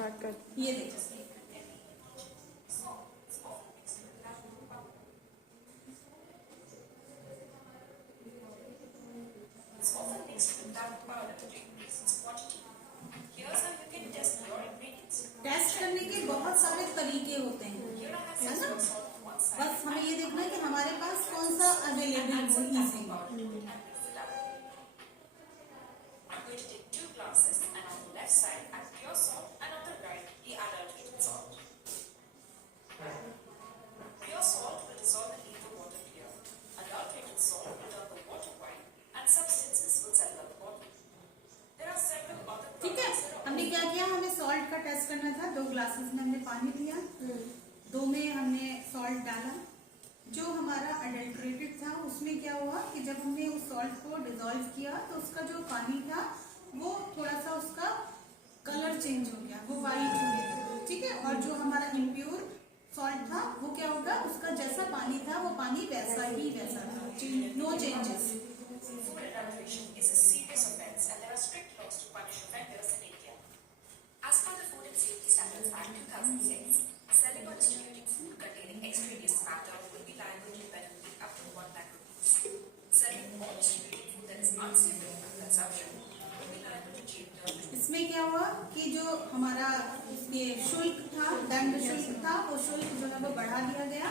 Start कर। ये देखो टेस्ट करने के बहुत सारे तरीके होते हैं, है ना। बस हमें ये देखना है कि हमारे पास कौन सा अवेलेबल है इजी। ठीक है, हमने क्या किया, हमें सॉल्ट का टेस्ट करना था। 2 ग्लासेस में हमने पानी लिया, 2 में हमने सॉल्ट डाला। जो हमारा अडल्ट्रेटेड था उसमें क्या हुआ कि जब हमने उस सॉल्ट को डिसॉल्व किया तो उसका जो पानी था वो थोड़ा सा उसका कलर चेंज हो गया, वो वाइट हो गया। ठीक है, और जो हमारा इम्प्योर सॉल्ट था वो क्या होगा, उसका जैसा पानी था वो पानी वैसा ही वैसा था, no changes. As per the Food and Safety Standards Act 2006, selling or distributing food containing extraneous matter will be liable to penalty up to 1 lakh rupees. Selling or distributing food that is unsafe for consumption will be liable to jail term. इसमें क्या हुआ कि जो हमारा ये शुल्क था, दंड शुल्क था, वो शुल्क जो है वो बढ़ा दिया गया,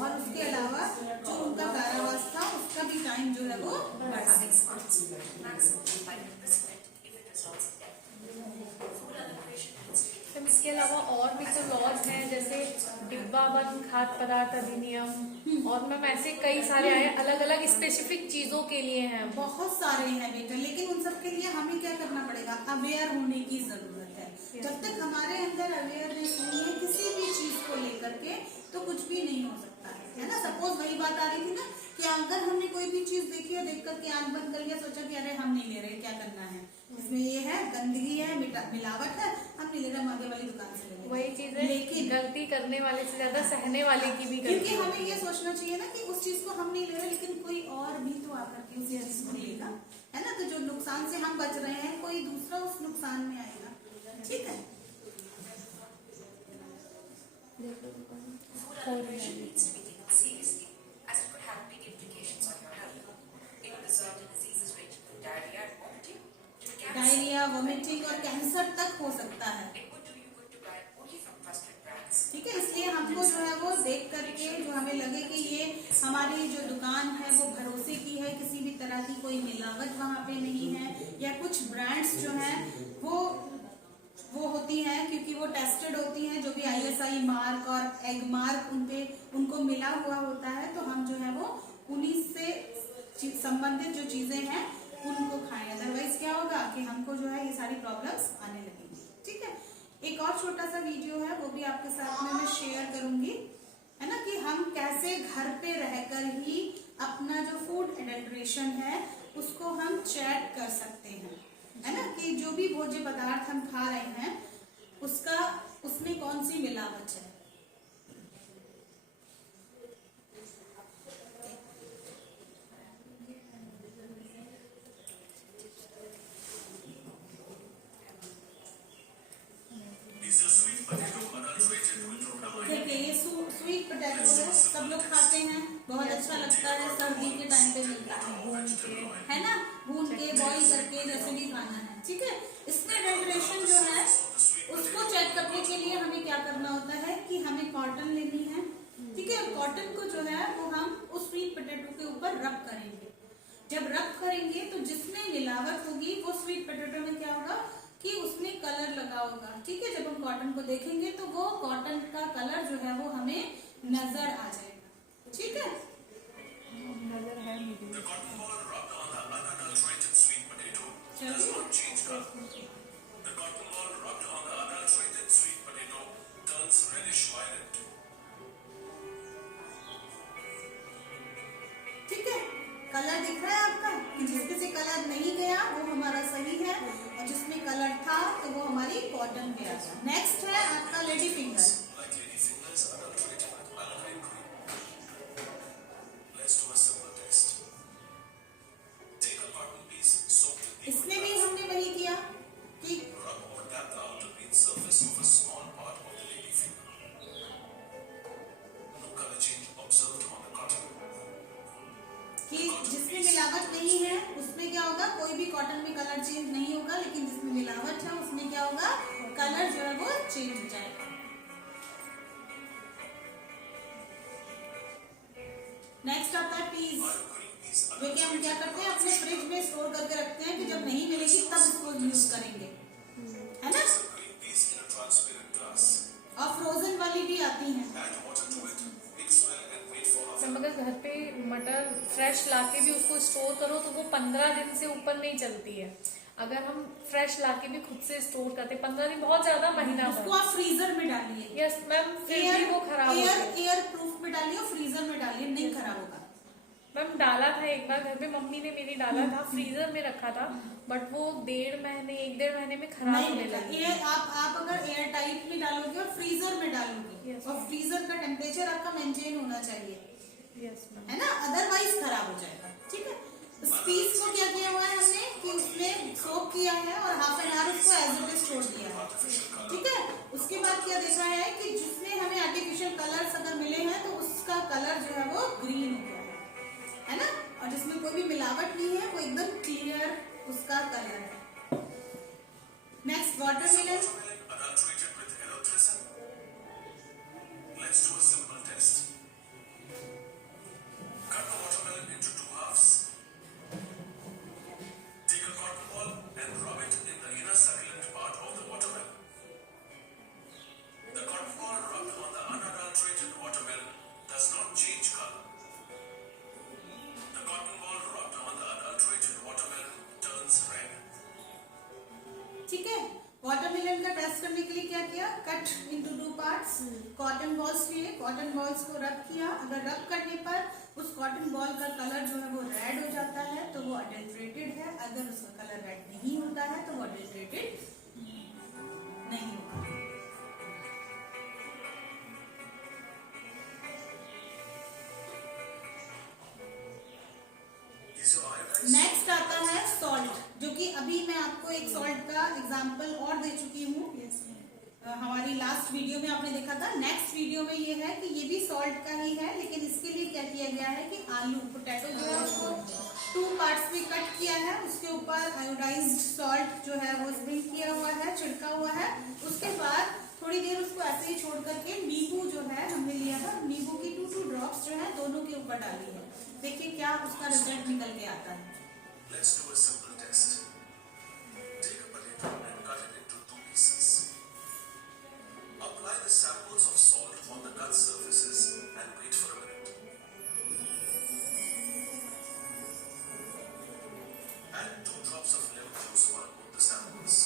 और उसके अलावा जो उनका कारावास था उसका भी टाइम जो है वो बढ़ा। 6 months, maximum life imprisonment if it results in death. Food Administration तो इसके अलावा और भी तो लॉज हैं, जैसे डिब्बाबंद खाद्य पदार्थ अधिनियम, और मैम ऐसे कई सारे आए अलग अलग स्पेसिफिक चीजों के लिए हैं। बहुत सारे हैं बेटा, लेकिन उन सब के लिए हमें क्या करना पड़ेगा, अवेयर होने की जरूरत है। जब तक हमारे अंदर अवेयरनेस नहीं है किसी भी चीज को लेकर के तो कुछ भी नहीं हो सकता है ना। सपोज वही बात आ रही थी ना कि अगर हमने कोई भी चीज देखी है, देख करके आंख बंद कर लिया, सोचा कि अरे हम नहीं ले रहे, क्या करना है, इसमें ये है, गंदगी है, मिलावट है, हम नहीं ले रहे, हम आगे वाली दुकान से ले रहे। वही चीज है, लेकिन गलती करने वाले से ज्यादा सहने वाले की भी क्योंकि गलती। हमें ये सोचना चाहिए ना कि उस चीज को हम नहीं ले रहे, लेकिन कोई और भी तो आकर के उस चीज को लेगा, है ना। तो जो नुकसान से हम बच रहे हैं, कोई दूसरा उस नुकसान में आएगा। ठीक है, Food Administration needs to be taken seriously as it could have big implications on your health. It could result in diseases ranging from diarrhea and vomiting to cancer. Diarrhoea, vomiting और कैंसर तक हो सकता है। It would do you good to buy only from trusted brands. ठीक है, इसलिए हमको जो है वो देख करके जो हमें लगे कि ये हमारी जो दुकान है वो भरोसे की है, किसी भी तरह की कोई मिलावट वहाँ पे नहीं है, या कुछ ब्रांड्स जो हैं वो होती हैं क्योंकि वो टेस्टेड होती हैं, जो भी ISI मार्क और एग मार्क उनको मिला हुआ होता है, तो हम जो है वो उन्हीं से संबंधित जो चीजें हैं उनको खाएं। अदरवाइज क्या होगा कि हमको जो है ये सारी प्रॉब्लम्स आने लगेंगी। ठीक है, एक और छोटा सा वीडियो है, वो भी आपके साथ में मैं शेयर करूंगी, है ना, कि हम कैसे घर पे रहकर ही अपना जो फूड एडल्ट्रेशन है उसको हम चेक कर सकते हैं, है ना, कि जो भी भोज्य पदार्थ हम खा रहे हैं उसमें कौन सी मिलावट है। देखिए ये स्वीट पोटैटो है, सब लोग खाते हैं, बहुत अच्छा लगता है, सर्दी के टाइम पे मिलता है, भून के, है ना, भून के बॉईल करके जैसे भी खाना है। ठीक है, इसमें एडल्ट्रेशन जो है उसको चेक करने के लिए हमें क्या करना होता है कि हमें कॉटन लेनी है। ठीक है, कॉटन को जो है वो हम उस स्वीट पोटैटो के ऊपर रब करेंगे। जब रब करेंगे तो जिसमें मिलावट होगी वो स्वीट पोटैटो में क्या होगा कि उसमें कलर लगा होगा। ठीक है, जब हम कॉटन को देखेंगे तो वो कॉटन का कलर जो है वो हमें नजर आ जाएगा। ठीक है, नजर है The cotton ball rubbed on the unadulterated sweet potato does not change color. The cotton ball rubbed on the unadulterated sweet potato turns reddish violet. ठीक है, कलर दिख रहा है आपका कि जिसमें से कलर नहीं गया वो हमारा सही है, और जिसमें कलर था तो वो हमारी कॉटन गया। नेक्स्ट है आपका lady finger. Like lady fingers adulterated with malachite cream. Let's do a simple test. Take a cotton piece soaked in इसमें भी हमने वही किया कि rub or tap the outer clean surface of a small part of the lady finger. No color change observed on the cotton. कि जिसमें मिलावट नहीं है उसमें क्या होगा, कोई भी कॉटन में कलर चेंज नहीं होगा, लेकिन जिसमें मिलावट है उसमें क्या होगा, कलर जो है वो चेंज हो जाएगा। नेक्स्ट आता है पीस, जो कि हम क्या करते हैं अपने फ्रिज में स्टोर करके रखते हैं कि जब नहीं मिलेगी तब इसको यूज करेंगे, है ना। Green peas in a transparent glass. और फ्रोजन वाली भी आती हैं। Add water to it, mix well and wait for half तो मगर घर पे मटर फ्रेश लाके भी उसको स्टोर करो तो वो 15 दिन से ऊपर नहीं चलती है। अगर हम फ्रेश लाके भी खुद से स्टोर करते 15 दिन बहुत ज्यादा, महीना उसको भर। आप फ्रीजर में डालिए। यस मैम, फिर भी वो खराब हो जाएगी। एयर प्रूफ में डालिए और फ्रीजर में डालिए, नहीं खराब होगा। मैम डाला था एक बार घर पे, मम्मी ने मेरी डाला था, फ्रीजर में रखा था, बट वो 1.5 महीने में खराब नहीं होने होगा। लगी। ये आप अगर एयर टाइट में डालोगे और फ्रीजर में डालोगे, Yes. और फ्रीजर का टेम्परेचर आपका मेंटेन होना चाहिए, यस मैम। है ना, अदरवाइज खराब हो जाएगा। ठीक है, स्पीच को क्या किया हुआ है हमने कि उसमें सोक किया है और हाफ एन आवर उसको एज इट इज छोड़ दिया है। ठीक है, उसके बाद क्या देखा है कि जिसमें हमें आर्टिफिशियल कलर्स अगर मिले हैं तो उसका कलर जो है वो ग्रीन हो गया है ना, और जिसमें कोई भी मिलावट नहीं है वो एकदम क्लियर उसका कलर है। Next watermelon. watermelon adulterated with erythricin. Let's do a simple test. Cut the watermelon into 2 halves. Take a cotton ball and rub it in the inner succulent part of the watermelon. The cotton ball rubbed on the unadulterated watermelon does not change color. The cotton ball rubbed on the adulterated watermelon turns red. ठीक है, watermelon का test करने के लिए क्या किया, cut into 2 parts, cotton balls लिए, cotton balls को रब किया। अगर रब करने पर उस कॉटन बॉल का कलर जो है वो रेड हो जाता है तो वो अडल्ट्रेटेड है, अगर उसका कलर रेड नहीं होता है तो वो अडल्ट्रेटेड नहीं होगा। Is your iodine नेक्स्ट आता है सॉल्ट, जो कि अभी मैं आपको एक सॉल्ट का एग्जांपल और दे चुकी हूँ। हमारी लास्ट वीडियो में आपने देखा था। नेक्स्ट वीडियो में ये है कि ये भी सॉल्ट का ही है, लेकिन इसके लिए क्या किया गया है कि आलू पोटैटो जो है उसको 2 पार्ट्स में कट किया है, उसके ऊपर आयोडाइज्ड सॉल्ट जो है वो स्प्रिंक किया हुआ है, छिड़का हुआ है। उसके बाद थोड़ी देर उसको ऐसे ही छोड़ करके नींबू जो है हमने लिया था, नींबू की 2 ड्रॉप्स जो है दोनों के ऊपर डाली है। देखिए क्या उसका रिजल्ट निकल के आता है। Let's do a simple test. Take a potato and cut it into 2 pieces. Apply the samples of salt on the cut surfaces and wait for a minute. Add 2 drops of lemon juice on both the samples.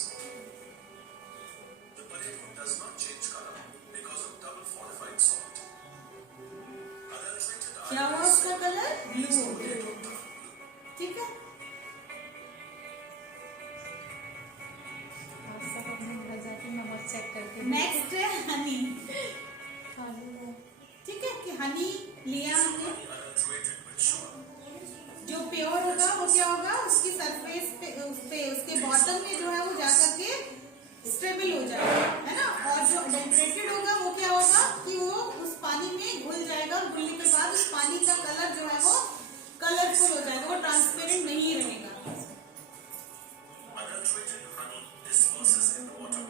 The potato does not change color because of double fortified salt. Adulterated क्या हुआ, iodine उसका salt colour makes blue the हो गया। potato dark blue. ठीक है, आप सब अपने घर जाके नमक चेक करके नेक्स्ट है हनी। आलू ठीक है, कि हनी लिया हमने, Unadulterated with sugar. जो प्योर होगा वो क्या होगा, उसकी सरफेस पे उसके बॉटम में जो है वो जाकर के स्टेबल हो जाएगा, है ना। और जो अडल्ट्रेटेड होगा वो क्या होगा कि वो उस पानी में घुल जाएगा, और घुलने के बाद उस पानी का कलर जो है वो कलरफुल हो जाएगा, वो ट्रांसपेरेंट नहीं रहेगा। Adulterated honey disperses in water.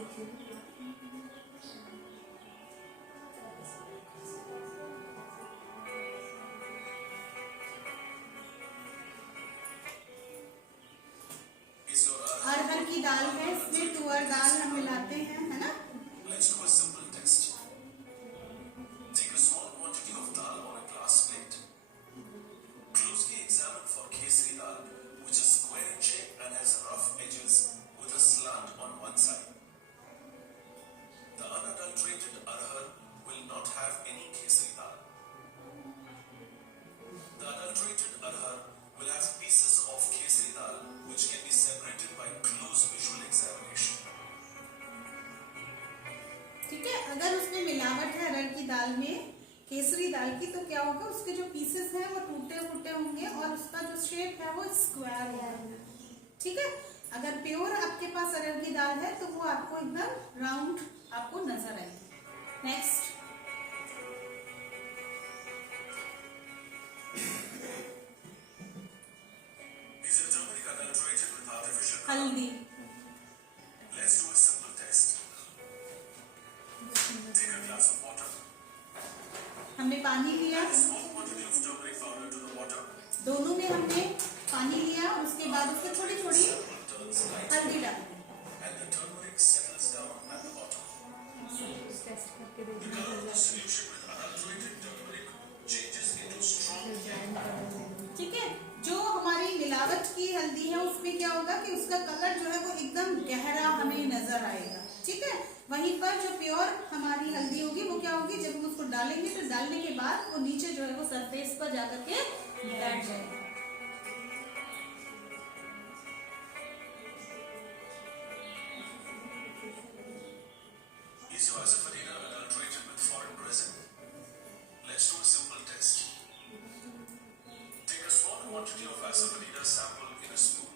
Is your अरहर की दाल है, इसमें तुअर दाल हम मिलाते हैं, है ना। Let's do a simple test. Take a small quantity of dal on a glass plate. Closely examine for kesari dal, which is square in shape and has rough edges with a slant on one side. The unadulterated arhar will not have any kesari dal. The adulterated arhar will have pieces of kesari dal, which can be separated by close visual examination. ठीक है, अगर उसमें मिलावट है अरहर की दाल में, केसरी दाल की, तो क्या होगा, उसके जो पीसेस हैं वो टूटे फूटे होंगे और उसका जो शेप है वो स्क्वायर होगा। ठीक है, अगर प्योर आपके पास अरहर की दाल है तो वो आपको एकदम राउंड हमने पानी लिया, Small quantity of turmeric powder to the water. दोनों में हमने पानी लिया, उसके बाद उसमें थोड़ी थोड़ी Turns light हल्दी डाल दी। and the turmeric settles down at the bottom. Test करके The देखना color of the पड़ेगा। solution with unadulterated turmeric changes into strong design कर लेना। ठीक है, जो हमारी मिलावट की हल्दी है उसमें क्या होगा कि उसका कलर जो है वो एकदम गहरा हमें नजर आएगा। ठीक है, वहीं पर जो प्योर हमारी हल्दी होगी वो क्या होगी, जब हम उसको डालेंगे तो डालने के बाद वो नीचे जो है वो सरफेस पर जाकर के बैठ जाएगा। Is your asafoetida adulterated with foreign resin? Let's do a simple test. Take a small quantity of asafoetida sample in a spoon.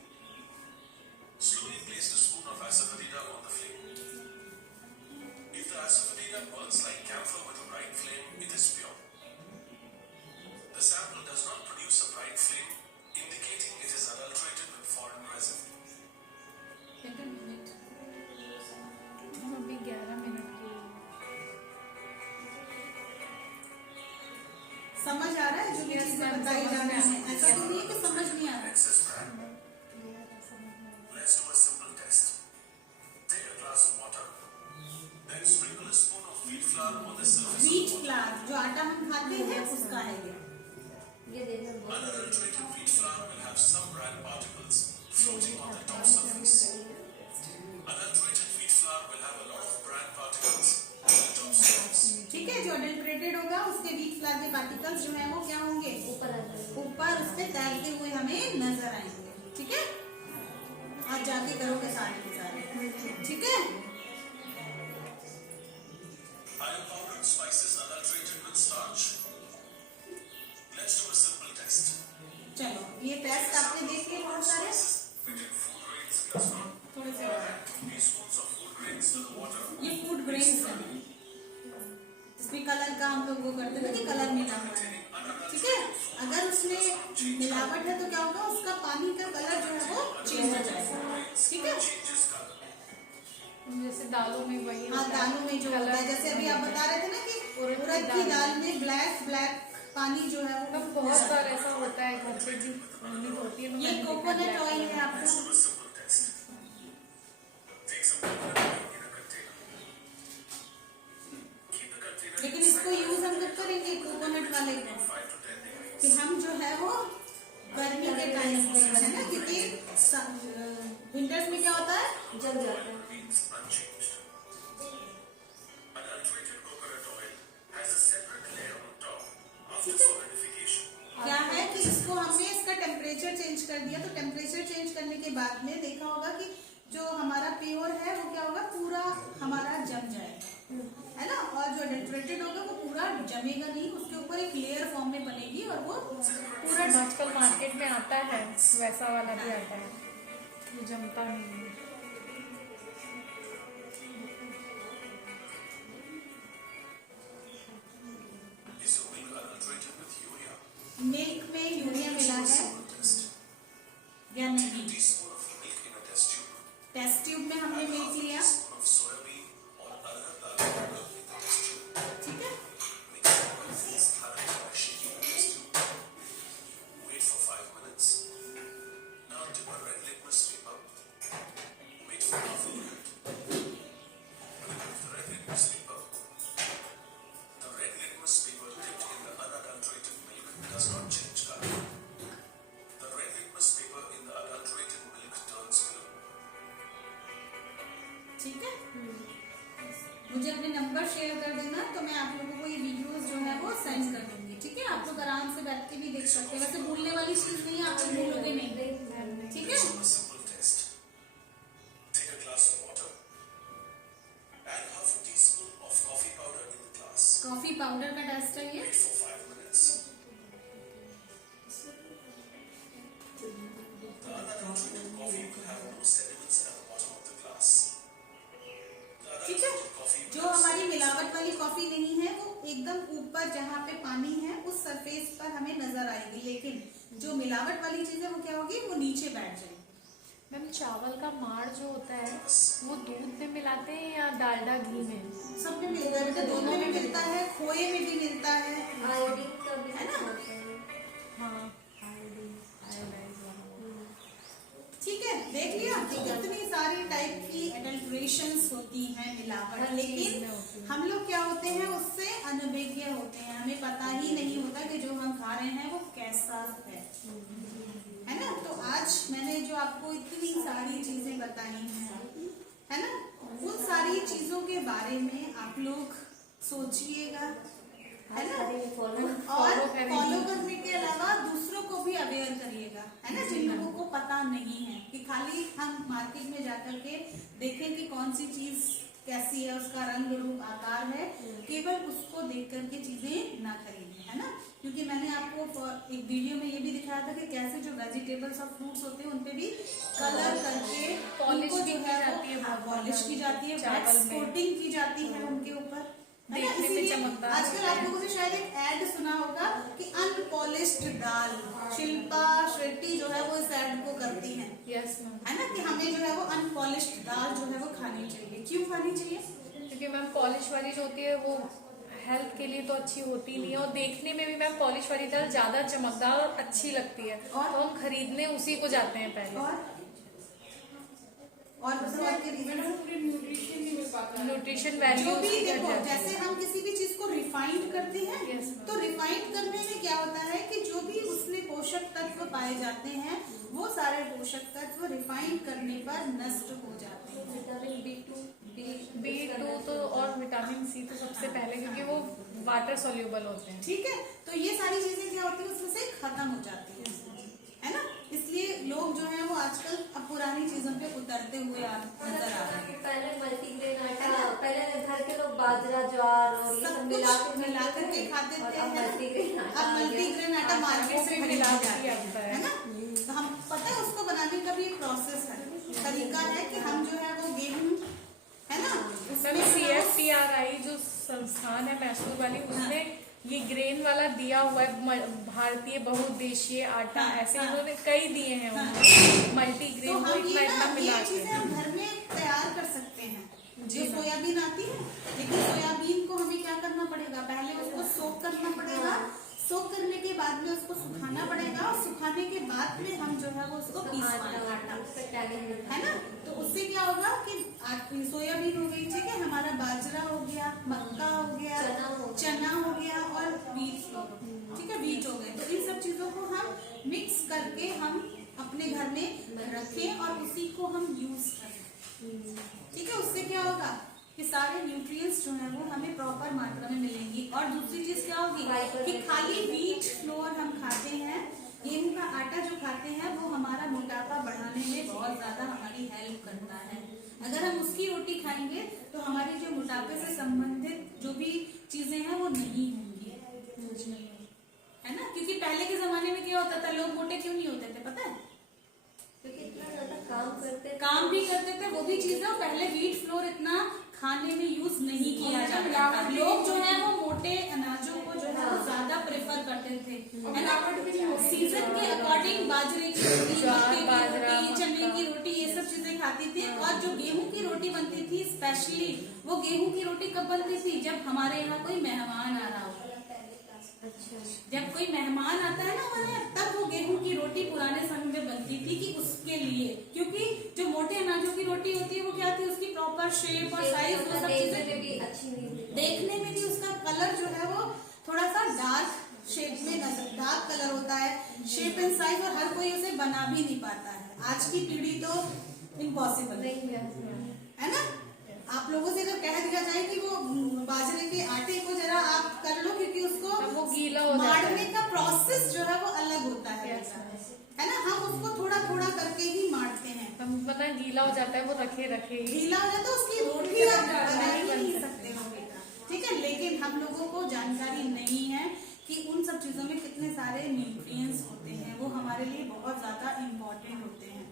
Slowly place the spoon of asafoetida on the flame. If the asafoetida burns like camphor with a bright flame, it is pure. The sample does not produce a bright flame, indicating it is adulterated with foreign resin. एक minute, हम अभी 11 minute की। समझ आ रहा है जो भी Yes, चीजें ma'am, बताई जा रही है? समझ में आ रहा है। ऐसा तो नहीं है कि समझ नहीं आ रहा है। Excess brand. Let's do a simple test. Take a glass of water, then sprinkle a spoon of wheat flour on the surface wheat of the water. Flower जो आटा हम खाते हैं उसका है ये। Unadulterated wheat flour will have some bran particles floating on the top surface. Adulterated wheat flour will have a lot of bran particles on the top surface. ठीक है, जो अडल्ट्रेटेड होगा उसके व्हीट फ्लावर के पार्टिकल्स जो है वो क्या होंगे, ऊपर उस पे तैरते हुए हमें नजर आएंगे। ठीक है, आज जाके करोगे सारे के सारे। ठीक है, Are your powdered spices adulterated with starch? Let's do a simple test. चलो ये टेस्ट आपने देख लिए बहुत सारे, Fit in food grains does not थोड़े से और। add 2 teaspoons of food grains to the water. ये फूड ग्रेन्स है, इसमें कलर का हम लोग वो करते हैं ना कि कलर मिला हुआ है। ठीक है, अगर उसमें मिलावट है तो क्या होगा, उसका पानी का कलर जो है वो चेंज हो जाएगा। ठीक है, Changes color. जैसे दालों में वही हाँ होता है। दालों में जो होता है, जैसे अभी आप बता रहे थे ना कि उड़द की दाल में ब्लैक पानी जो है वो मतलब बहुत बार ऐसा होता है, घर पे भी मम्मी होती है। ये कोकोनट ऑयल है आपका। Let's do a simple test. Take some coconut oil in a container. Keep the container लेकिन इसको यूज हम कब करेंगे, कोकोनट वाले को, 5 to 10 degrees. कि हम जो है वो गर्मी के टाइम पे है ना, क्योंकि विंटर्स में क्या होता है, जल जाता है। Remains unchanged. Adulterated coconut oil has a separate layer on top after solidification. क्या है कि इसको हमने इसका टेम्परेचर चेंज कर दिया, तो टेम्परेचर चेंज करने के बाद में देखा होगा कि जो हमारा प्योर है वो क्या होगा, पूरा हमारा जम जाएगा, है ना, और जो अडल्ट्रेटेड होगा वो पूरा जमेगा नहीं, उसके ऊपर एक लेयर फॉर्म में बनेगी और वो पूरा आजकल मार्केट में आता है वैसा वाला भी आता है, वो जमता नहीं है। Is your milk adulterated with urea? Milk में यूरिया मिला है Simple test. या Take नहीं। a teaspoon of milk in a test tube. Test tube में हमने Add मिल्क half a लिया। teaspoon of soybean or other dal powder in the test tube. ठीक है, Mix it with this thoroughly by shaking the test tube. Wait for 5 minutes. Now dip a red litmus paper. Wait for half a minute. Remove the red litmus paper. The red litmus paper dipped in the unadulterated milk does not change color. The red litmus paper in the adulterated milk turns blue. ठीक है, मुझे अपने number share कर देना, तो मैं आप लोगों को ये वीडियोस जो है वो सेंड कर दूंगी। ठीक है, आप लोग आराम से बैठ के भी देख सकते हैं, वैसे भूलने वाली चीज नहीं है, आप लोग भूलोगे नहीं। ठीक है, Let's do a simple test. Take a glass of water. Add half a teaspoon of coffee powder in the glass. Coffee powder का टेस्ट है ये। Wait for 5 minutes. The unadulterated coffee will have no sediments at the bottom of the glass. The ठीक है, adulterated coffee will जो have हमारी मिलावट वाली coffee नहीं है वो एकदम ऊपर जहाँ पे पानी है उस सरफेस पर हमें नजर आएगी, लेकिन जो मिलावट वाली चीज है वो क्या होगी, वो नीचे बैठ जाएगी। मैम चावल का माड़ जो होता है वो दूध में मिलाते हैं या डालडा घी में? सब में मिलता है बेटा, दूध में भी मिलता है, खोए में भी मिलता है, आयोडीन का भी है ना? होता है। हाँ आयोडाइज वाला। ठीक है। देख लिया कि कितनी सारी टाइप की एडल्ट्रेशंस होती हैं, मिलावट, हर चीज लेकिन में होती है। हम लोग क्या होते हैं उससे अनभिज्ञ होते हैं, हमें पता ही नहीं होता कि जो हम खा रहे हैं वो कैसा है ना? तो आज मैंने जो आपको इतनी सारी चीजें बताई हैं, है ना, उन सारी चीजों के बारे में आप लोग सोचिएगा, है ना, और फॉलो करने के अलावा दूसरों को भी अवेयर करिएगा, है ना, जिन लोगों को पता नहीं है कि खाली हम मार्केट में जाकर के देखें कि कौन सी चीज कैसी है, उसका रंग रूप आकार है, केवल उसको देख करके चीजें ना खरीदें, है ना, क्योंकि मैंने आपको एक वीडियो में ये भी दिखाया था कि कैसे जो वेजिटेबल्स और फ्रूट्स होते हैं उनपे भी कलर करके पॉलिश उनको भी जो की है जाती है, वो पॉलिश की जाती है, चावल वैक्स में। कोटिंग की जाती है उनके ऊपर, है ना। देखने में इसीलिए चमकदार आजकल होते आप हैं। लोगों ने शायद एक ऐड सुना होगा कि अनपॉलिश्ड दाल, शिल्पा शेट्टी जो है वो इस ऐड को करती हैं, यस मैम, है ना, कि हमें जो है वो अनपॉलिश्ड दाल जो है वो खानी चाहिए। क्यों खानी चाहिए? क्योंकि मैम पॉलिश वाली जो होती है वो हेल्थ के लिए तो अच्छी होती नहीं है, और देखने में भी मैम पॉलिश वाली दाल ज्यादा चमकदार और अच्छी लगती है, तो और? हम खरीदने उसी को जाते हैं पहले। और बताओ के रीजन न्यूट्रिशन जो वैल्यू भी देखो, जैसे हम किसी भी चीज को रिफाइंड करते हैं, Yes, ma'am. तो रिफाइंड करने में क्या होता है कि जो भी उसमें पोषक तत्व पाए जाते हैं वो सारे पोषक तत्व रिफाइंड करने पर नष्ट हो जाते हैं। विटामिन B2 B2 तो और विटामिन सी तो सबसे पहले, क्योंकि वो वाटर सोल्यूबल होते हैं। ठीक है, तो ये सारी चीजें क्या होती है उसमें से खत्म हो जाती है ना, इसलिए लोग जो है वो आजकल अब पुरानी चीजों पे उतरते हुए नजर आ रहे हैं। पहले मल्टीग्रेन आटा, पहले घर के लोग बाजरा ज्वार और ये सब सब कुछ मिला करके खाते और थे, अब है ना? मल्टीग्रेन आटा अब आ गया। मल्टीग्रेन आटा मार्केट से भी खरीदा मिला जाता के आता है है। ना, तो हम पता है उसको बनाने का भी एक प्रोसेस है, तरीका है कि हम जो है वो गेहूं, है ना, मैम CFTRI जो संस्थान है मैसूर वाली, उसने ये ग्रेन वाला दिया हुआ है, भारतीय बहुउद्देशीय आटा, हाँ, ऐसे हाँ। इन्होंने कई दिए हैं हाँ। मल्टीग्रेन तो को हम इतना ये इतना ना मिला ये के। चीजें हम घर में तैयार कर सकते हैं। जी जो मैम। सोयाबीन आती है, लेकिन सोयाबीन को हमें क्या करना पड़ेगा, पहले उसको सोक करना पड़ेगा, सोक करने के बाद में उसको सुखाना पड़ेगा, और सुखाने के बाद में हम जो है वो उसको पीसवाएंगे आटा, है ना, तो उससे क्या होगा कि सोयाबीन हो गई, ठीक है, हमारा बाजरा हो गया, मक्का हो गया, चना हो गया और बीज, ठीक है, बीज हो गए, तो इन सब चीजों को हम मिक्स करके हम अपने घर में रखें और उसी को हम यूज करें, ठीक है। उससे क्या होगा कि सारे न्यूट्रिएंट्स जो है वो हमें प्रॉपर मात्रा में मिलेंगी। और दूसरी चीज क्या होगी कि खाली व्हीट फ्लोर हम खाते हैं, गेहूं का आटा जो खाते हैं वो हमारा मोटापा बढ़ाने में बहुत ज्यादा हमारी हेल्प करता है। अगर हम उसकी रोटी खाएंगे तो हमारी जो मोटापे से संबंधित जो भी चीजें हैं वो नहीं होंगी, है ना, क्योंकि पहले के जमाने में क्या होता था, लोग मोटे क्यों नहीं होते थे पता है? क्योंकि इतना ज्यादा काम भी करते थे, वो भी चीजें पहले व्हीट फ्लोर इतना खाने में यूज नहीं किया जाता था, लोग जो है वो मोटे अनाजों को जो है वो ज्यादा प्रेफर करते थे, है ना, सीजन के अकॉर्डिंग बाजरे की रोटी, मक्के की रोटी, चने की रोटी, ये सब चीजें खाती थी। और जो गेहूं की रोटी बनती थी स्पेशली, वो गेहूं की रोटी कब बनती थी, जब हमारे यहाँ कोई मेहमान आ रहा हो, जब कोई मेहमान आता है ना हमारे यहाँ, तब वो गेहूं की रोटी पुराने समय में बनती थी कि उसके लिए, क्योंकि जो मोटे अनाजों की रोटी होती है वो क्या थी, उसकी प्रॉपर शेप और साइज, वो सब चीजें भी अच्छी नहीं होती। देखने में भी उसका कलर जो है वो थोड़ा सा डार्क शेप में, डार्क कलर होता है, शेप एंड साइज, और हर कोई उसे बना भी नहीं पाता है। आज की पीढ़ी तो इम्पॉसिबल है ना। आप लोगों से अगर कह दिया जाए कि वो बाजरे के आटे को जरा आप कर लो, क्योंकि उसको वो गीला हो जाता है। मारने का प्रोसेस जो है वो अलग होता है, है ना, हम उसको थोड़ा थोड़ा करके ही मारते हैं, हम पता है गीला हो जाता है, वो रखे रखे ही। गीला हो जाता है, उसकी रोटी आप बना ही नहीं सकते हो बेटा, ठीक है। लेकिन हम लोगों को जानकारी नहीं है कि उन सब चीजों में कितने सारे न्यूट्रिएंट्स होते हैं, वो हमारे लिए बहुत ज्यादा इम्पोर्टेंट होते हैं।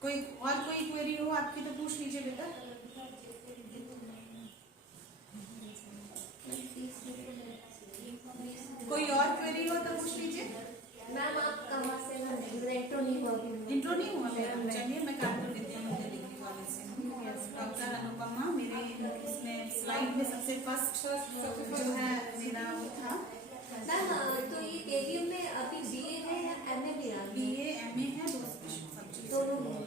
कोई क्वेरी हो आपकी तो पूछ लीजिए बेटा। कोई और क्वेरी हो तो पूछ लीजिए। मैम आप कहाँ से ना, इंट्रो नहीं हुआ अभी। इंट्रो नहीं हुआ मेरा, चलिए मैं कानपुर विद्या मंदिर डिग्री कॉलेज से हूँ, डॉक्टर अनुपमा, मेरे इसमें लाइफ में सबसे फर्स्ट जो है मेरा वो था। मैम तो ये केवीएम में अभी बीए है या एमए भी आ गई? BA MA है, दो सब्जेक्ट। दोनों है।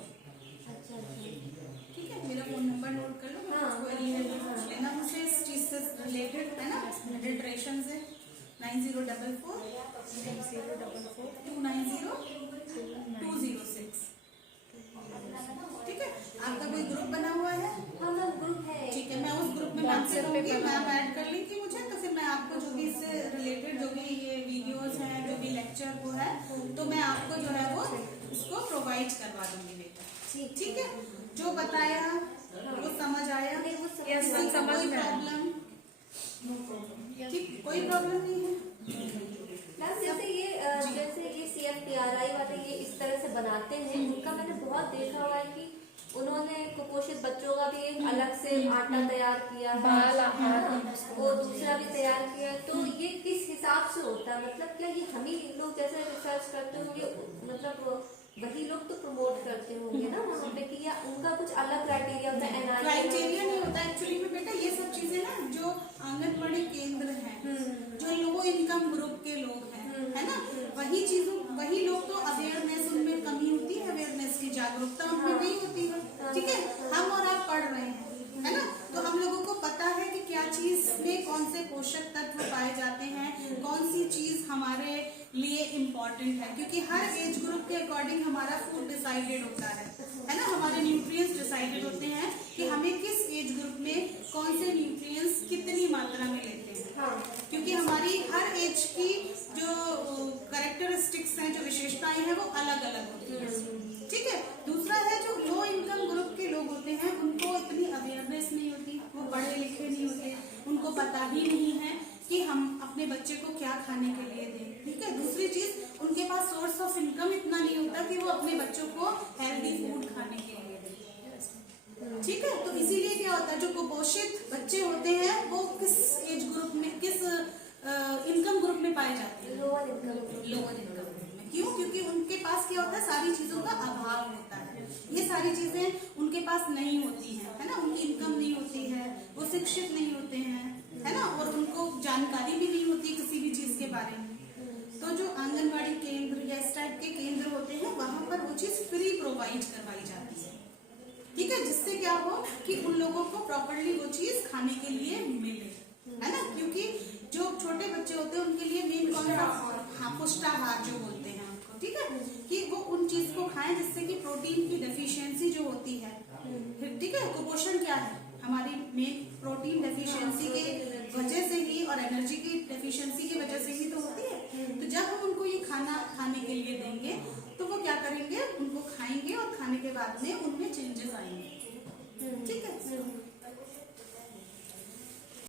अच्छा अच्छा। ठीक है, मेरा फोन नंबर नोट कर लो, हाँ, क्वेरी है पूछ लेना मुझसे इस चीज से रिलेटेड, है ना, अडल्ट्रेशन से। 9044 290 206। ठीक है, आपका कोई ग्रुप बना हुआ है? हाँ मैम ग्रुप है। ठीक है, मैं उस ग्रुप में मैम से कहूंगी, मैम ऐड कर लेंगी मुझे, तो फिर मैं आपको जो भी इससे रिलेटेड जो भी ये वीडियोस हैं, जो भी लेक्चर वो है, तो मैं आपको जो है वो उसको प्रोवाइड करवा दूंगी बेटा। ठीक है, जो बताया वो समझ आया? नहीं, वो समझ Yes, किसी को समझ कोई में आया। प्रॉब्लम? ठीक, कोई प्रॉब्लम नहीं है। मैम जैसे ये CFTRI वाले ये इस तरह से बनाते हैं, उनका मैंने बहुत देखा हुआ है कि उन्होंने कुपोषित बच्चों का भी एक अलग से आटा तैयार किया है, बाल आहार। वो दूसरा भी तैयार किया है। तो ये किस हिसाब से होता है? मतलब क्या ये हम ही लोग जैसे रिसर्च करते होंगे, मतलब वही लोग तो प्रमोट करते होंगे ना वहाँ पे, कि या उनका कुछ अलग क्राइटेरिया होता है? क्राइटेरिया नहीं होता एक्चुअली में बेटा, ये सब चीजें ना जो आंगनबाड़ी केंद्र हैं, जो लो इनकम ग्रुप के लोग हैं, है ना, वही चीजों, वही लोग तो अवेयरनेस उनमें कमी होती है, अवेयरनेस की जागरूकता उनमें नहीं होती है। ठीक है, हम और आप पढ़ रहे हैं, है ना, तो हम लोगों को पता है कि क्या चीज में कौन से पोषक तत्व पाए जाते हैं, कौन सी चीज हमारे लिए इम्पोर्टेंट है, क्योंकि हर एज ग्रुप के अकॉर्डिंग हमारा फूड डिसाइडेड होता है ना, हमारे न्यूट्रिएंट्स डिसाइडेड होते हैं कि हमें किस एज ग्रुप में कौन से न्यूट्रिएंट्स कितनी मात्रा में लेते हैं। क्योंकि हमारी हर एज की जो कैरेक्टरिस्टिक्स हैं, जो विशेषताएं हैं, वो अलग अलग होती हैं। ठीक है, दूसरा है जो लो इनकम ग्रुप के लोग होते हैं, उनको इतनी अवेयरनेस नहीं होती, वो पढ़े लिखे नहीं होते, उनको पता ही नहीं है कि हम अपने बच्चे को क्या खाने के लिए दें। ठीक है, दूसरी चीज उनके पास सोर्स ऑफ इनकम इतना नहीं होता कि वो अपने बच्चों को हेल्दी फूड खाने के लिए दें। ठीक है, तो इसीलिए क्या होता है, जो कुपोषित बच्चे होते हैं वो किस एज ग्रुप में, किस इनकम ग्रुप में पाए जाते हैं? Lower income. Lower income group में। क्यों? क्योंकि उनके पास क्या होता है, सारी चीजों का अभाव होता है, ये सारी चीजें उनके पास नहीं होती हैं, है ना, उनकी इनकम नहीं होती है, वो शिक्षित नहीं होते हैं, है ना, और उनको जानकारी भी नहीं होती किसी भी चीज के बारे में। तो जो आंगनबाड़ी केंद्र या इस टाइप के केंद्र होते हैं, वहां पर वो चीज फ्री प्रोवाइड करवाई जाती है। ठीक है, जिससे क्या हो कि उन लोगों को प्रॉपरली वो चीज खाने के लिए मिले, है ना, क्योंकि जो छोटे बच्चे होते हैं उनके लिए मेन कौन सा, हाँ, पुष्टाहार जो बोलते हैं उनको। ठीक है, कि वो उन चीज को खाएं जिससे कि प्रोटीन की डेफिशिएंसी जो होती है, ठीक है, कुपोषण क्या है, हमारी मेन प्रोटीन डेफिशिएंसी के वजह से ही और एनर्जी की डेफिशिएंसी की वजह से ही तो होती है। तो जब हम उनको ये खाना खाने के लिए देंगे तो वो क्या करेंगे, उनको खाएंगे और खाने के बाद में उनमें चेंजेस आएंगे। ठीक है,